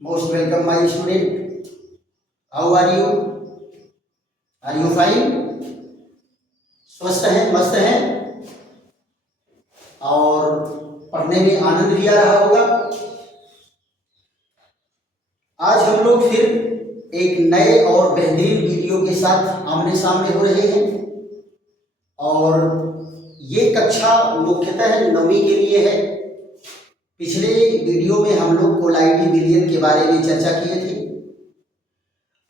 Most welcome my student. How are you? Are you fine? स्वस्थ हैं, मस्त हैं और पढ़ने में आनंद भी आ रहा होगा। आज हम लोग फिर एक नए और बेहतरीन वीडियो के साथ आमने सामने हो रहे हैं और ये कक्षा मुख्यतः 9वीं के लिए है। पिछले वीडियो में हम लोग कोलाइडी विलयन के बारे में चर्चा किए थे।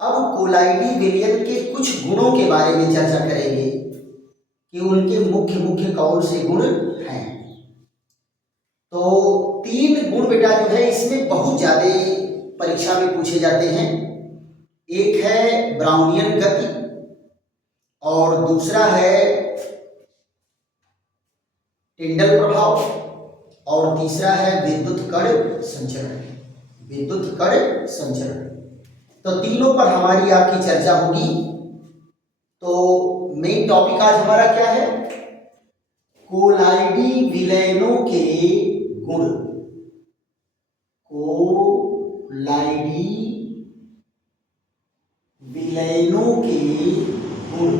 अब कोलाइडी विलयन के कुछ गुणों के बारे में चर्चा करेंगे कि उनके मुख्य मुख्य कौन से गुण हैं। तो 3 गुण बेटा जो है इसमें बहुत ज़्यादा परीक्षा में पूछे जाते हैं। एक है ब्राउनियन गति और दूसरा है टिंडल प्रभाव और तीसरा है विद्युत कण संचरण। विद्युत कण संचरण, तो तीनों पर हमारी आपकी चर्चा होगी। तो मेन टॉपिक आज हमारा क्या है? कोलाइडी विलयनों के गुण। कोलाइडी विलयनों के गुण।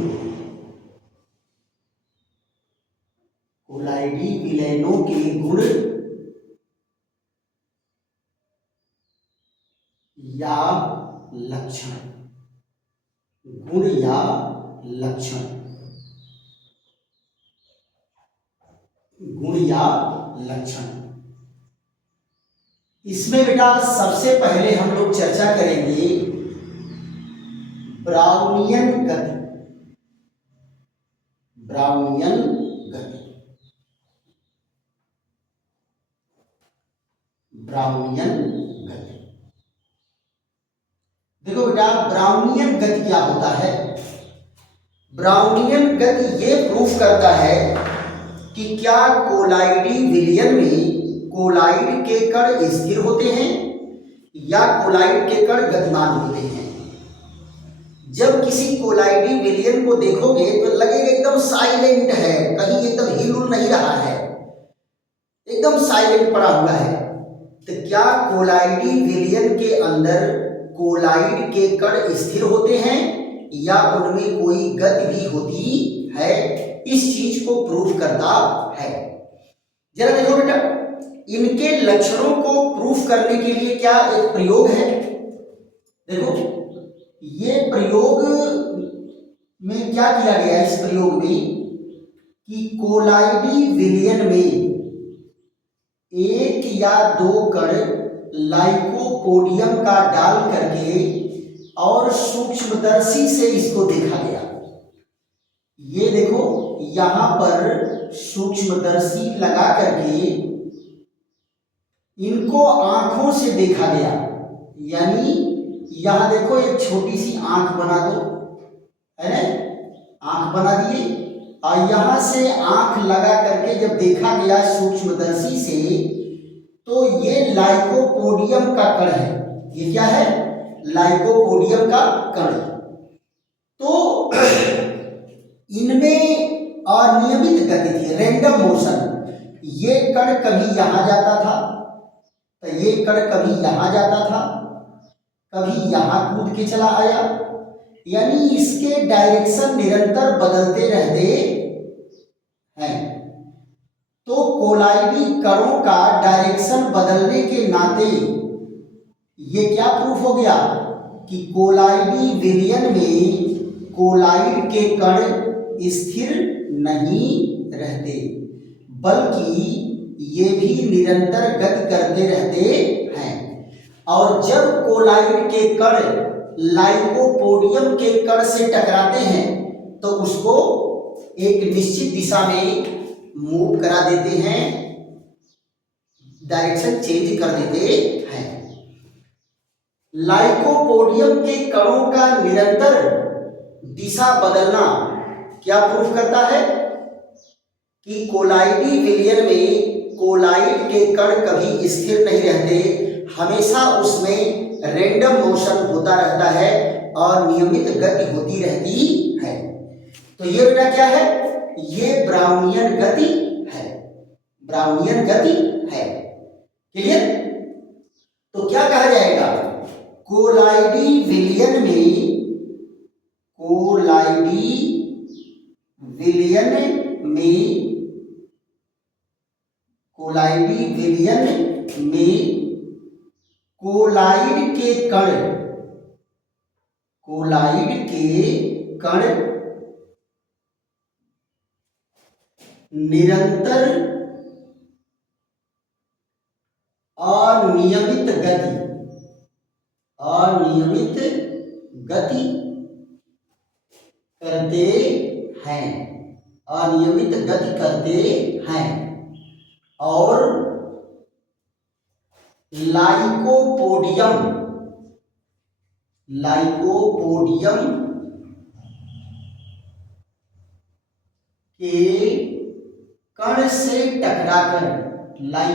कोलाइडी विलयनों के गुण या लक्षण। गुण या लक्षण। गुण या लक्षण। इसमें बेटा सबसे पहले हम लोग चर्चा करेंगे ब्राउनियन गति। ब्राउनियन गति। ब्राउनियन गति। देखो बेटा, ब्राउनियन गति क्या होता है? ब्राउनियन गति ये प्रूफ करता है कि क्या कोलाइडी विलयन में कोलाइड के कण स्थिर होते हैं या कोलाइड के कण गतिमान होते हैं। जब किसी कोलाइडी विलयन को देखोगे तो लगेगा एकदम साइलेंट है, कहीं एकदम हिल डुल नहीं रहा है, एकदम साइलेंट पड़ा हुआ है। तो क्या कोलाइडी विलयन के अंदर कोलाइड के कण स्थिर होते हैं या उनमें कोई गति भी होती है? इस चीज को प्रूफ करता है। जरा देखो बेटा, इनके लक्षणों को प्रूफ करने के लिए क्या एक प्रयोग है। देखो, ये प्रयोग में क्या किया गया? इस प्रयोग में कि कोलाइडी विलयन में 1 या 2 कण लाइकोपोडियम का डाल करके और सूक्ष्मदर्शी से इसको देखा गया। ये देखो, यहां पर सूक्ष्मदर्शी लगा करके इनको आंखों से देखा गया। यानी यहां देखो, एक छोटी सी आंख बना दो, है ना? आंख बना दिए और यहां से आंख लगा करके जब देखा गया सूक्ष्मदर्शी से, तो ये लाइकोपोडियम का कण है। ये क्या है? लाइकोपोडियम का कण। तो इनमें अनियमित गति थी, रैंडम मोशन। ये कण कभी यहां जाता था, तो ये कण कभी यहां जाता था, कभी यहां कूद के चला आया। यानी इसके डायरेक्शन निरंतर बदलते रहते हैं। तो कोलाइडी कणों का डायरेक्शन बदलने के नाते ये क्या प्रूफ हो गया कि कोलाइडी विलयन में कोलाइड के कण स्थिर नहीं रहते, बल्कि ये भी निरंतर गति करते रहते हैं। और जब कोलाइड के कण लाइकोपोडियम के कण से टकराते हैं तो उसको एक निश्चित दिशा में मूव करा देते हैं, डायरेक्शन चेंज कर देते हैं। लाइकोपोडियम के कणों का निरंतर दिशा बदलना क्या प्रूफ करता है कि कोलाइडी विलयन में कोलाइड के कण कभी स्थिर नहीं रहते, हमेशा उसमें रैंडम मोशन होता रहता है और नियमित गति होती रहती है। तो ये बेटा क्या है? ये ब्राउनियन गति है। ब्राउनियन गति है। क्लियर? तो क्या कहा जाएगा? कोलाइडी विलयन में कोलाइड के कण निरंतर अनियमित गति करते हैं और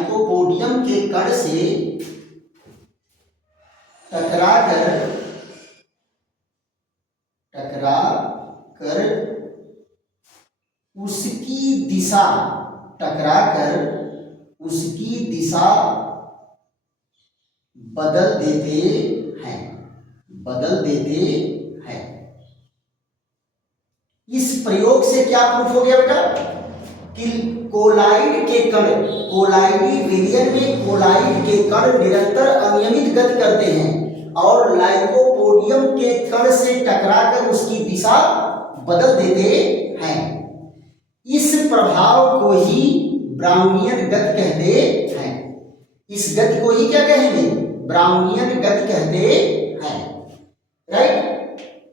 लाइकोपोडियम के कण से टकराकर उसकी दिशा बदल देते हैं। इस प्रयोग से क्या प्रूफ हो गया बेटा कि कोलाइडी विलयन में कोलाइड के कण निरंतर अनियमित गति करते हैं और लाइकोपोडियम के कण से टकराकर उसकी दिशा बदल देते हैं। इस प्रभाव को ही ब्राउनियन गति कहते हैं। इस गति को ही क्या कहेंगे? ब्राउनियन गति कहते हैं। राइट।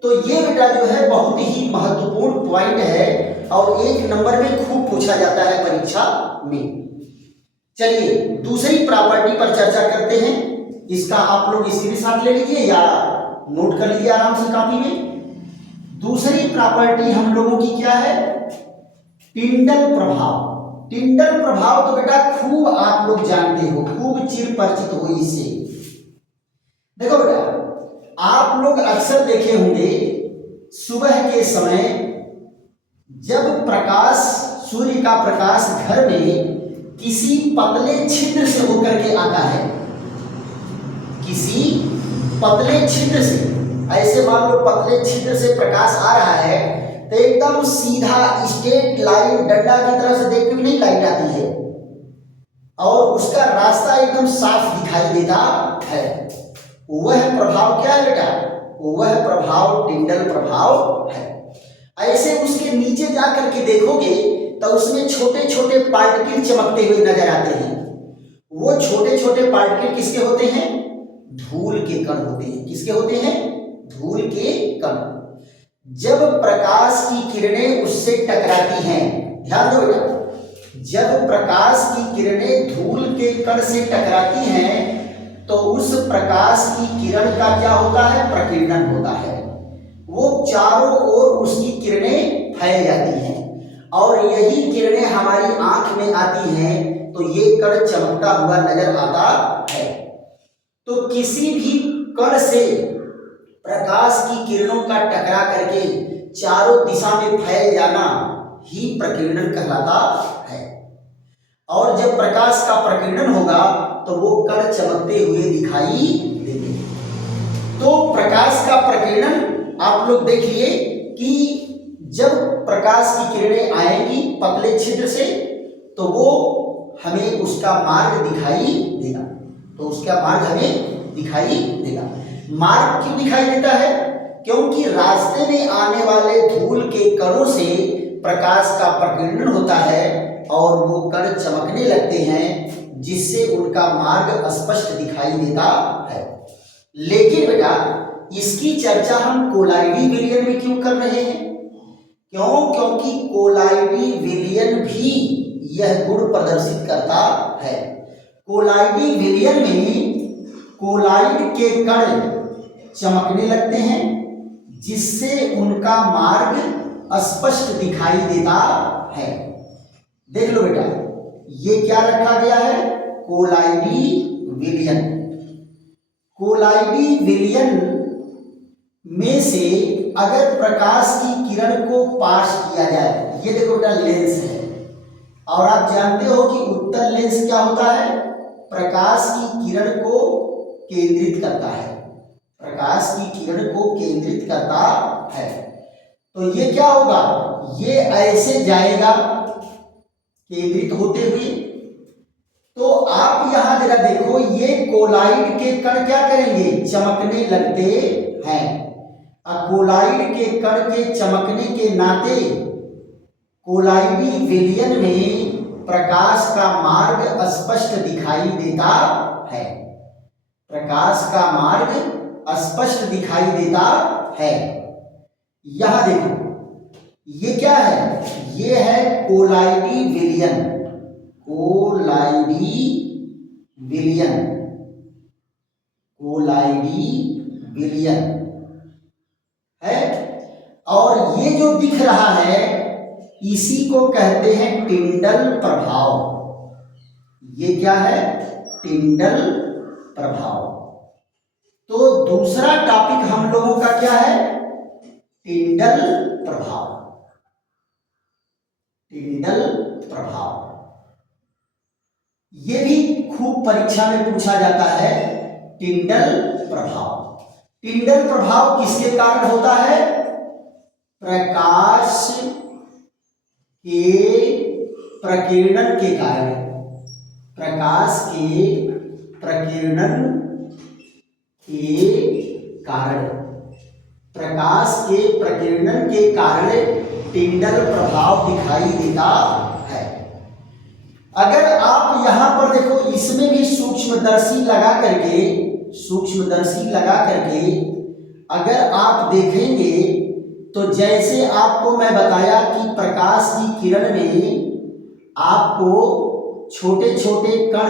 तो ये बेटा जो है बहुत ही महत्वपूर्ण पॉइंट है और 1 नंबर में खूब पूछा जाता है परीक्षा में। चलिए दूसरी प्रॉपर्टी पर चर्चा करते हैं। इसका आप लोग स्क्रीनशॉट ले लीजिए या नोट कर लीजिए आराम से कॉपी में। दूसरी प्रॉपर्टी हम लोगों की क्या है? टिंडल प्रभाव। टिंडल प्रभाव तो बेटा खूब आप लोग जानते हो, खूब चिर परिचित हो इससे। देखो बेटा आप लोग अक्सर देखे होंगे सुबह के समय जब सूर्य का प्रकाश घर में किसी पतले छिद्र से होकर के आता है, किसी पतले छिद्र से, ऐसे मान लो पतले छिद्र से प्रकाश आ रहा है तो एकदम सीधा स्ट्रेट लाइन डंडा की तरह से देखने में नहीं लाइट आती है और उसका रास्ता एकदम साफ दिखाई देता है। वह प्रभाव क्या है बेटा? वह प्रभाव टिंडल प्रभाव है। ऐसे उसके नीचे जा करके देखोगे तो उसमें छोटे छोटे पार्टिकल चमकते हुए नजर आते हैं। वो छोटे छोटे पार्टिकल किसके होते हैं? धूल के कण होते हैं। किसके होते हैं? धूल के कण। जब प्रकाश की किरणें उससे टकराती हैं, ध्यान दो बेटा, जब प्रकाश की किरणें धूल के कण से टकराती हैं तो उस प्रकाश की किरण का क्या होता है? प्रकीर्णन होता है। वो चारों ओर उसकी किरणें फैल जाती हैं और यही किरणें हमारी आंख में आती हैं तो ये कण चमकता हुआ नजर आता है। तो किसी भी कण से प्रकाश की किरणों का टकरा करके चारों दिशा में फैल जाना ही प्रकीर्णन कहलाता है। और जब प्रकाश का प्रकीर्णन होगा तो वो कण चमकते हुए दिखाई देंगे। तो प्रकाश का प्रकीर्णन आप लोग देखिए कि जब प्रकाश की किरणें आएंगी पतले छिद्र से तो वो हमें उसका मार्ग दिखाई देगा। तो उसका मार्ग हमें दिखाई देगा। मार्ग क्यों दिखाई देता है? क्योंकि रास्ते में आने वाले धूल के कणों से प्रकाश का प्रकीर्णन होता है और वो कण चमकने लगते हैं जिससे उनका मार्ग स्पष्ट दिखाई देता है। लेकिन बेटा इसकी चर्चा हम कोलाइडी विलयन में क्यों कर रहे हैं? क्योंकि कोलाइडी विलयन भी यह गुण प्रदर्शित करता है। कोलाइडी विलयन में कोलाइड के कण चमकने लगते हैं जिससे उनका मार्ग स्पष्ट दिखाई देता है। देख लो बेटा ये क्या रखा गया है? कोलाइडी विलयन। कोलाइडी विलयन में से अगर प्रकाश की किरण को पास किया जाए, ये देखो बेटा लेंस है और आप जानते हो कि उत्तल लेंस क्या होता है? प्रकाश की किरण को केंद्रित करता है। प्रकाश की किरण को केंद्रित करता है। तो ये क्या होगा, ये ऐसे जाएगा केंद्रित होते हुए। तो आप यहां जरा देखो, ये कोलाइड के कण क्या करेंगे, चमकने लगते हैं। कोलाइड के कण के चमकने के नाते कोलाइडी विलयन में प्रकाश का मार्ग स्पष्ट दिखाई देता है। प्रकाश का मार्ग स्पष्ट दिखाई देता है। यहां देखो, ये क्या है, ये है कोलाइडी विलयन। कोलाइडी विलयन, कोलाइडी विलयन है। और ये जो दिख रहा है इसी को कहते हैं टिंडल प्रभाव। ये क्या है, टिंडल प्रभाव। तो दूसरा टॉपिक हम लोगों का क्या है, टिंडल प्रभाव। टिंडल प्रभाव ये भी खूब परीक्षा में पूछा जाता है। टिंडल प्रभाव, टिंडल प्रभाव किसके कारण होता है, प्रकाश के प्रकीर्णन के कारण। प्रकाश के प्रकीर्णन के कारण, प्रकाश के प्रकीर्णन के कारण टिंडल प्रभाव दिखाई देता है। अगर आप यहां पर देखो, इसमें भी सूक्ष्मदर्शी लगा करके, सूक्ष्मदर्शी लगा करके अगर आप देखेंगे तो जैसे आपको मैं बताया कि प्रकाश की किरण में आपको छोटे छोटे कण,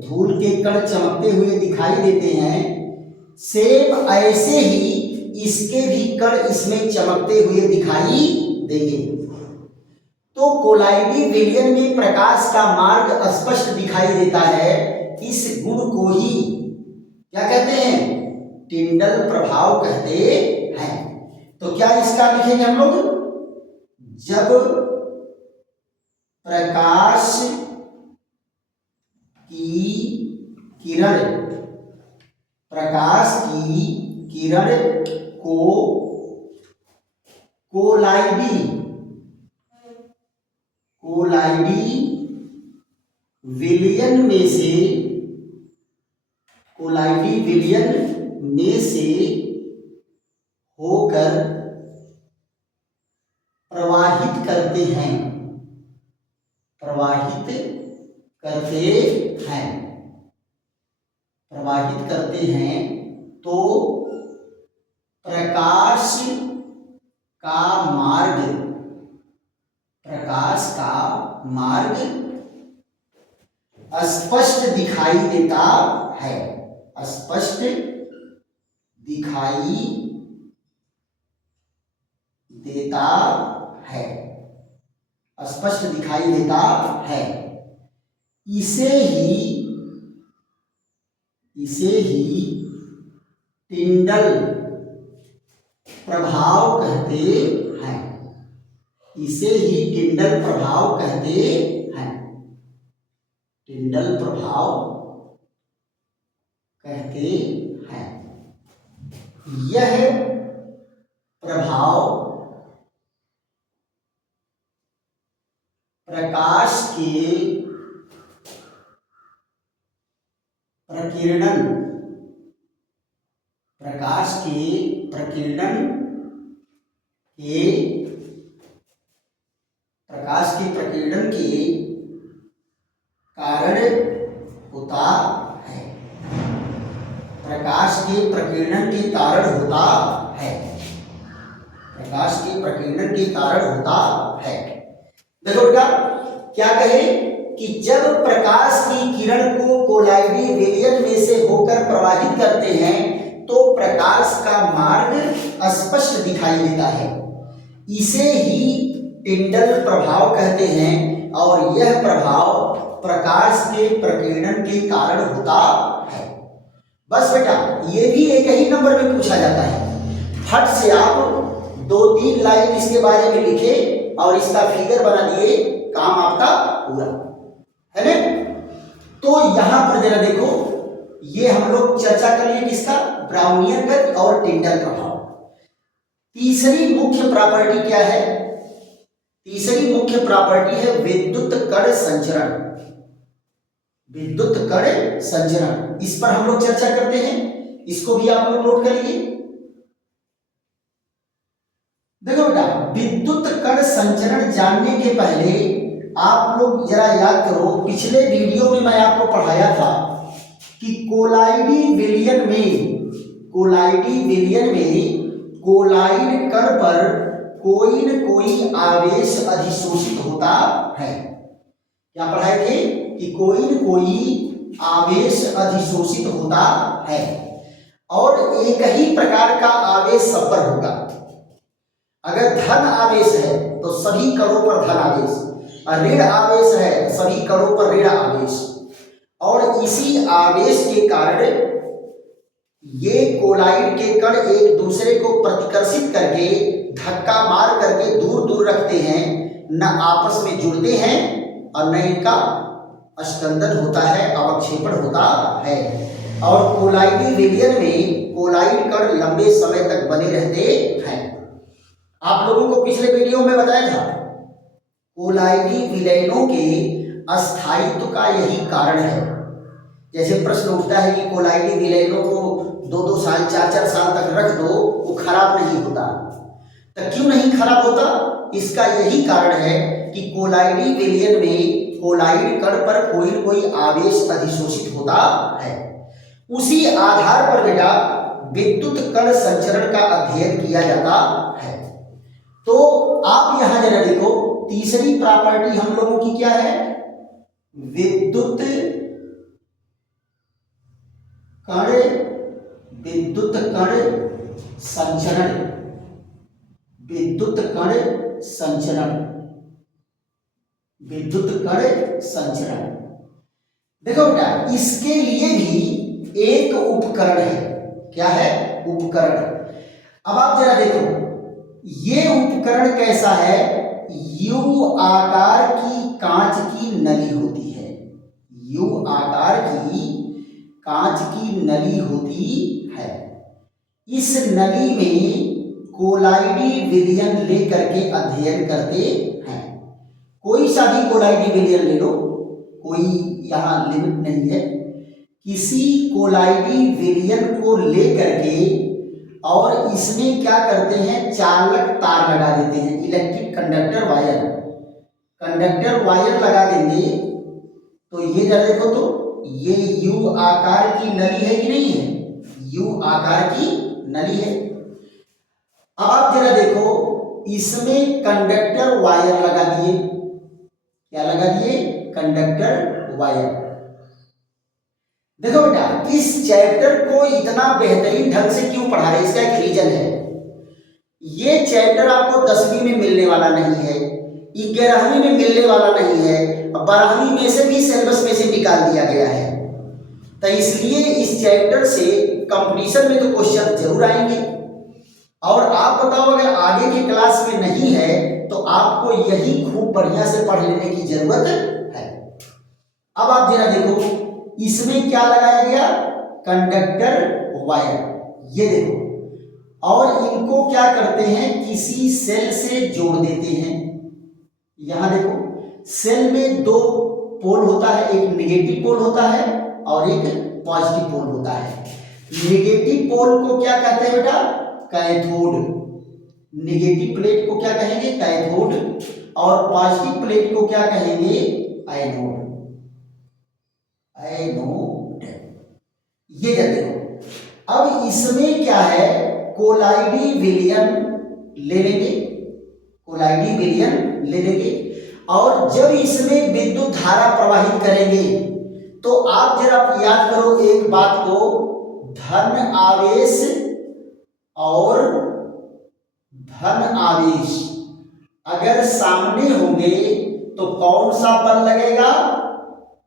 धूल के कण चमकते हुए दिखाई देते हैं, सेम ऐसे ही इसके भी कण इसमें चमकते हुए दिखाई देंगे। तो कोलाइडी विलयन में प्रकाश का मार्ग स्पष्ट दिखाई देता है। इस गुण को ही क्या कहते हैं, टिंडल प्रभाव कहते हैं। तो क्या इसका लिखेंगे हम लोग, जब प्रकाश की किरण, प्रकाश की किरण को कोलाइडी, कोलाइडी विलयन में से, कोलाइडी विलयन में से होकर प्रवाहित करते हैं, प्रवाहित करते हैं, प्रवाहित करते हैं, तो प्रकाश का मार्ग, प्रकाश का मार्ग स्पष्ट दिखाई देता है। स्पष्ट दिखाई देता है, स्पष्ट दिखाई देता है। इसे ही टिंडल प्रभाव कहते हैं। इसे ही टिंडल प्रभाव कहते हैं। टिंडल प्रभाव कहते हैं। यह प्रभाव प्रकाश के प्रकीर्णन, प्रकाश के प्रकीर्णन के, प्रकाश के प्रकीर्णन के कारण होता है। प्रकाश के प्रकीर्णन के कारण होता है। प्रकाश के प्रकीर्णन के कारण होता है। देखो बेटा, क्या कहे कि जब प्रकाश की किरण को कोलाइडी विलयन में से होकर प्रवाहित करते हैं तो प्रकाश का मार्ग स्पष्ट दिखाई देता है। इसे ही टिंडल प्रभाव कहते हैं और यह प्रभाव प्रकाश के प्रकीर्णन के कारण होता है। बस बेटा, ये भी एक ही नंबर में पूछा जाता है। फट से आप 2-3 लाइन इसके बारे में लिखे और इसका फिगर बना दिए, काम आपका पूरा है ना। तो यहां पर जरा देखो, ये हम लोग चर्चा कर लिए किसका, ब्राउनियन गति और टिंडल प्रभाव। तीसरी मुख्य प्रॉपर्टी क्या है, तीसरी मुख्य प्रॉपर्टी है विद्युत कण संचरण। विद्युत कण संचरण, इस पर हम लोग चर्चा करते हैं, इसको भी आप लोग नोट कर लीजिए। देखो बेटा, विद्युत कण संचरण जानने के पहले आप लोग जरा याद करो, पिछले वीडियो में मैं आपको पढ़ाया था कि कोलाइडी विलयन में, कोलाइडी विलयन में कोलाइड कण पर कोई न कोई आवेश अधिशोषित होता है। क्या पढ़ाए थे कि कोई न कोई आवेश अधिशोषित होता है, और एक ही प्रकार का आवेश सब पर होगा। अगर धन आवेश है तो सभी कणों पर धन आवेश, ऋण आवेश है सभी कणों पर ऋण आवेश, और इसी आवेश के कारण ये कोलाइड के कण एक दूसरे को प्रतिकर्षित करके, धक्का मार करके दूर दूर रखते हैं, न आपस में जुड़ते हैं और न इनका अस्कंदन होता है, अवक्षेपण होता है। और कोलाइडी विलयन में कोलाइड कण लंबे समय तक बने रहते हैं। आप लोगों को पिछले वीडियो में बताया था कोलाइडी विलयनों के अस्थायित्व का यही कारण है। जैसे प्रश्न उठता है कि कोलाइडी विलयनों को 2-2 साल 4-4 साल तक रख दो, वो खराब नहीं होता, तो क्यों नहीं खराब होता? इसका यही कारण है कि कोलाइडी विलयन में कोलाइड कण पर कोई न कोई आवेश अधिशोषित होता है। उसी आधार पर बेटा विद्युत कण संचरण का अध्ययन किया जाता है। तो आप यहां जरा देखो, तीसरी प्रॉपर्टी हम लोगों की क्या है, विद्युत कण, विद्युत कण संचरण, विद्युत कण संचरण, विद्युत कण संचरण। देखो बेटा, इसके लिए भी एक उपकरण है। क्या है? उपकरण। अब आप जरा देखो, ये उपकरण कैसा है, यू आकार की कांच की नली होती है, यू आकार की कांच की नली होती है। इस नली में कोलाइडी विलयन लेकर के अध्ययन करते हैं। कोई सा भी कोलाइडी विलयन ले लो, कोई यहां लिमिट नहीं है। किसी कोलाइडी विलयन को लेकर के और इसमें क्या करते हैं, चालक तार लगा देते हैं, electric conductor wire, conductor wire लगा देंगे। तो ये जरा देखो, तो ये यू आकार की नली है कि नहीं है, यू आकार की नली है। अब आप जरा देखो, इसमें कंडक्टर वायर लगा दिए। क्या लगा दिए? Conductor wire. देखो बेटा, इस चैप्टर को इतना बेहतरीन ढंग से क्यों पढ़ा रहे हैं, इसका एक रीजन है। ये चैप्टर आपको 10वीं में मिलने वाला नहीं है, 11वीं में मिलने वाला नहीं है, 12वीं में से भी सिलेबस में से निकाल दिया गया है। तो इसलिए इस चैप्टर से कंपटीशन में तो क्वेश्चन जरूर आएंगे। और आप बताओ, अगर आगे की क्लास में नहीं है तो आपको यही खूब बढ़िया से पढ़ लेने की जरूरत है। अब आप जरा देखो, इसमें क्या लगाया गया, कंडक्टर वायर, ये देखो। और इनको क्या करते हैं, किसी सेल से जोड़ देते हैं। यहां देखो, सेल में 2 पोल होता है, एक निगेटिव पोल होता है और एक पॉजिटिव पोल होता है। निगेटिव पोल को क्या कहते हैं बेटा, कैथोड। निगेटिव प्लेट को क्या कहेंगे, कैथोड, और पॉजिटिव प्लेट को क्या कहेंगे, एनोड। एनोड, ये देखो। अब इसमें क्या है, कोलाइडी विलयन ले लेंगे, कोलाइडी विलयन ले लेंगे, और जब इसमें विद्युत धारा प्रवाहित करेंगे तो आप जरा याद करो एक बात को, धन आवेश और धन आवेश अगर सामने होंगे तो कौन सा बल लगेगा,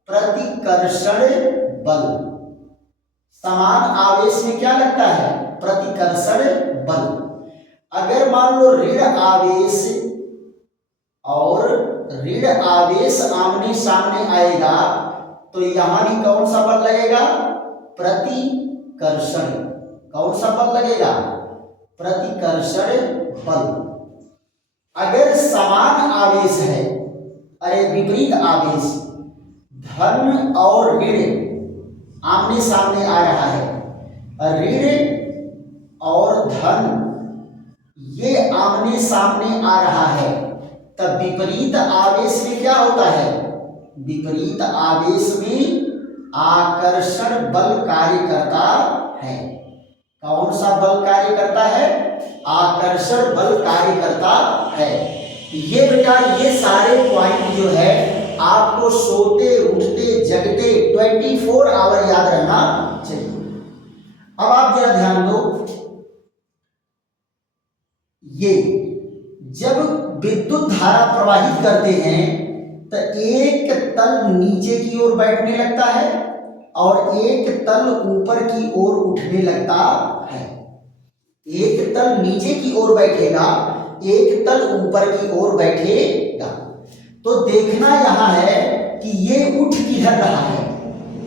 प्रतिकर्षण बल। समान आवेश में क्या लगता है, प्रतिकर्षण बल। अगर मान लो ऋण आवेश और ऋण आवेश आमने सामने आएगा तो यहां भी कौन सा बल लगेगा, प्रतिकर्षण। कौन सा बल लगेगा? प्रतिकर्षण बल। अगर समान आवेश है, अरे विपरीत आवेश, धन और ऋण आमने सामने आ रहा है, ऋण और धन ये आमने सामने आ रहा है, तब विपरीत आवेश में क्या होता है? विपरीत आवेश में आकर्षण बल कार्य करता है। कौन सा बल कार्य करता है? आकर्षण बल कार्य करता है। ये बेटा ये सारे पॉइंट जो है आपको सोते उठते जगते 24 आवर याद रहना चाहिए। अब आप जरा ध्यान दो, ये जब विद्युत धारा प्रवाहित करते हैं तो एक तल नीचे की ओर बैठने लगता है और एक तल ऊपर की ओर उठने लगता है। एक तल नीचे की ओर बैठेगा, एक तल ऊपर की ओर बैठेगा। तो देखना यहां है कि ये उठ किधर रहा है,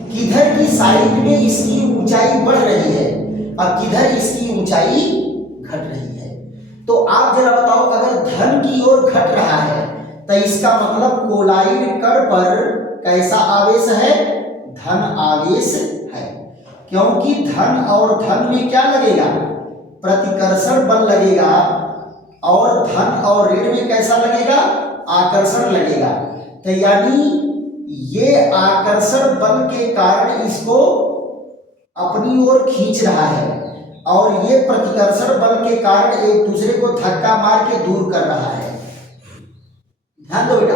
किधर की साइड में इसकी ऊंचाई बढ़ रही है और किधर इसकी ऊंचाई घट रही है। तो आप जरा बताओ, अगर धन की ओर घट रहा है तो इसका मतलब कोलाइड कण पर कैसा आवेश है? धन आवेश है, क्योंकि धन और धन में क्या लगेगा? प्रतिकर्षण बल लगेगा और धन और ऋण में कैसा लगेगा? आकर्षण लगेगा। तो यानी ये आकर्षण बल के कारण इसको अपनी ओर खींच रहा है और ये प्रतिकर्षण बल के कारण एक दूसरे को धक्का मार के दूर कर रहा है। ध्यान दो बेटा,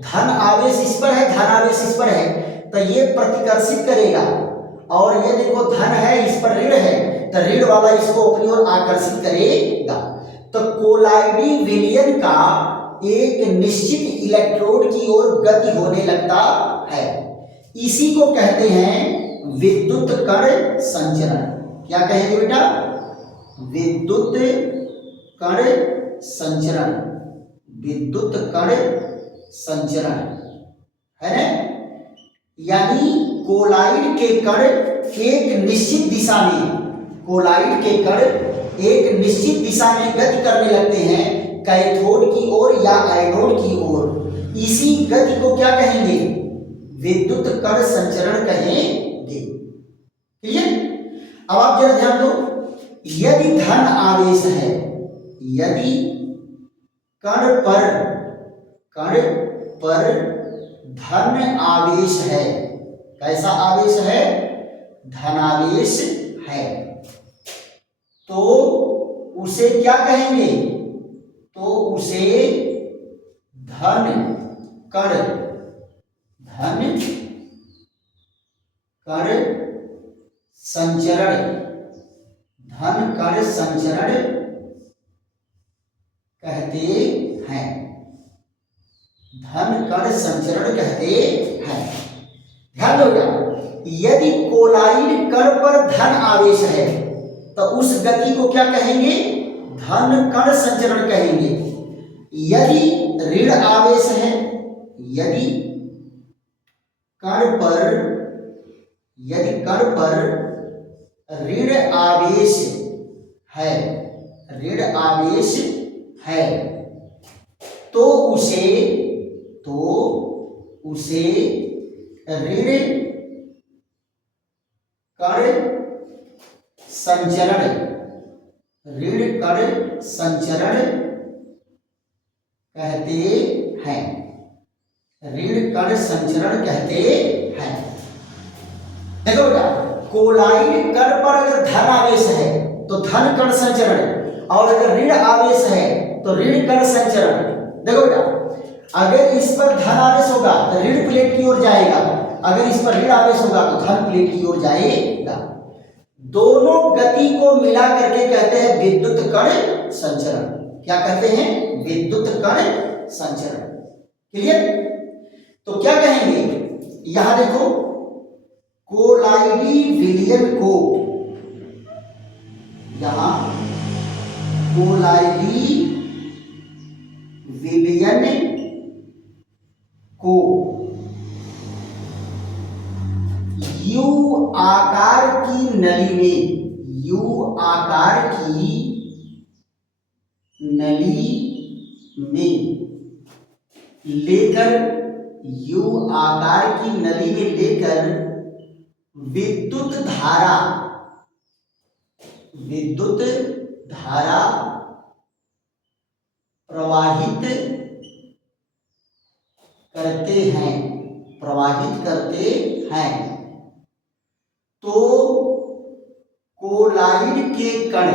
धन आवेश इस पर है, धन आवेश इस पर है, तो ये प्रतिकर्षित करेगा और ये देखो धन है, इस पर ऋण है, तो ऋण वाला इसको अपनी ओर आकर्षित करेगा। तो कोलाइडी विलयन का एक निश्चित इलेक्ट्रोड की ओर गति होने लगता है। इसी को कहते हैं विद्युत कण संचरण। क्या कहेंगे बेटा? विद्युत कण संचरण, विद्युत कण संचरण है ना। यानी कोलाइड के कण एक निश्चित दिशा में, कोलाइड के कण एक निश्चित दिशा में गति करने लगते हैं, कैथोड की ओर या एनोड की ओर। इसी गति को क्या कहेंगे? विद्युत कण संचरण कहेंगे। क्लियर? अब आप जरा ध्यान दो, यदि धन आवेश है, यदि कण पर धन आवेश है, कैसा आवेश है? धनावेश है, तो उसे क्या कहेंगे? तो उसे धन कण संचरण, धन कण संचरण कहते हैं, धन कण संचरण कहते हैं। ध्यान दो, यदि कोलाइड कण पर धन आवेश है तो उस गति को क्या कहेंगे? धन कण संचरण कहेंगे। यदि ऋण आवेश है, यदि कण पर ऋण आवेश है, ऋण आवेश है, तो उसे ऋण कण संचरण, ऋण कण संचरण कहते हैं, ऋण कण संचरण कहते हैं। देखो बेटा, कोलाइड कण पर अगर धन आवेश है तो धन कण संचरण, और अगर ऋण आवेश है तो ऋण कण संचरण। देखो बेटा, अगर इस पर धन आवेश होगा तो ऋण प्लेट की ओर जाएगा, अगर इस पर ऋण आवेश होगा तो धन प्लेट की ओर जाएगा। दोनों गति को मिला करके कहते हैं विद्युत कण संचरण। क्या कहते हैं? विद्युत कण संचरण। क्लियर? तो क्या कहेंगे? यहां देखो, कोलाइडी विलयन को, यहां कोलाइडी विलयन को यू आकार यू आकार की नली में लेकर, यू आकार की नली में लेकर विद्युत धारा प्रवाहित करते हैं तो कोलाइड के कण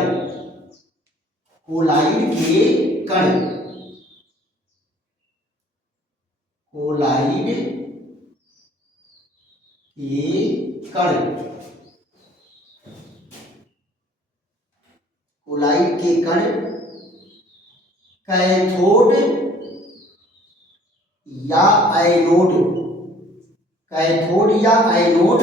कैथोड या एनोड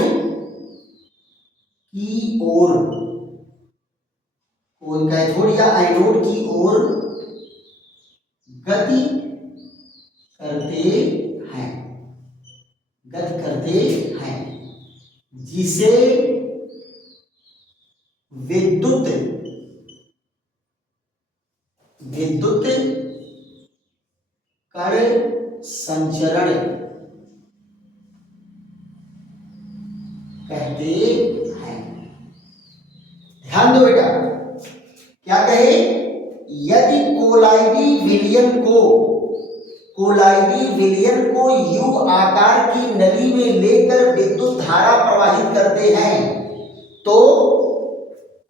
की ओर गति करते हैं जिसे विद्युत कण संचरण कहते हैं। ध्यान दो बेटा, क्या कहे? यदि कोलाइडी विलयन को यू आकार की नली में लेकर विद्युत धारा प्रवाहित करते हैं तो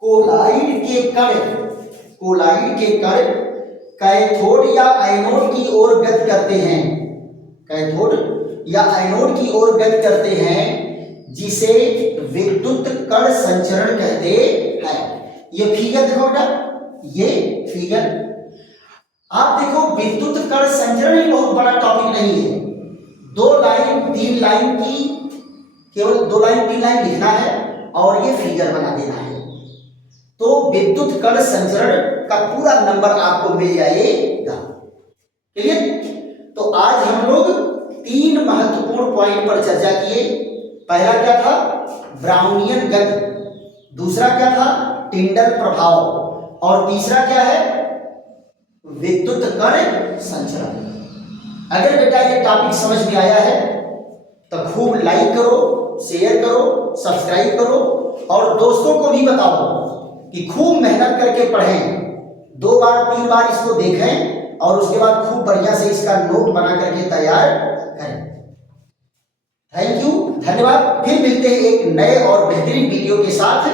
कोलाइड के कण कैथोड या एनोड की ओर गति करते हैं जिसे विद्युत कण संचरण कहते हैं। ये फिगर देखो बेटा, ये फिगर आप देखो, विद्युत कण संचरण ही बहुत बड़ा टॉपिक नहीं है। 2 लाइन 3 लाइन की, केवल 2 लाइन 3 लाइन लिखना है और ये फिगर बना देना है तो विद्युत कण संचरण का पूरा नंबर आपको मिल जाएगा। क्लियर? तो आज हम लोग 3 महत्वपूर्ण पॉइंट पर चर्चा किए। पहला क्या था? ब्राउनियन गति, दूसरा क्या था? टिंडल प्रभाव, और तीसरा क्या है? विद्युत कण संचरण। अगर बेटा ये टॉपिक समझ में आया है तो खूब लाइक करो, शेयर करो, सब्सक्राइब करो और दोस्तों को भी बताओ कि खूब मेहनत करके पढ़ें। 2 बार 3 बार इसको देखें और उसके बाद खूब बढ़िया से इसका नोट बना करके तैयार करें। थैंक यू, धन्यवाद। फिर मिलते हैं एक नए और बेहतरीन वीडियो के साथ।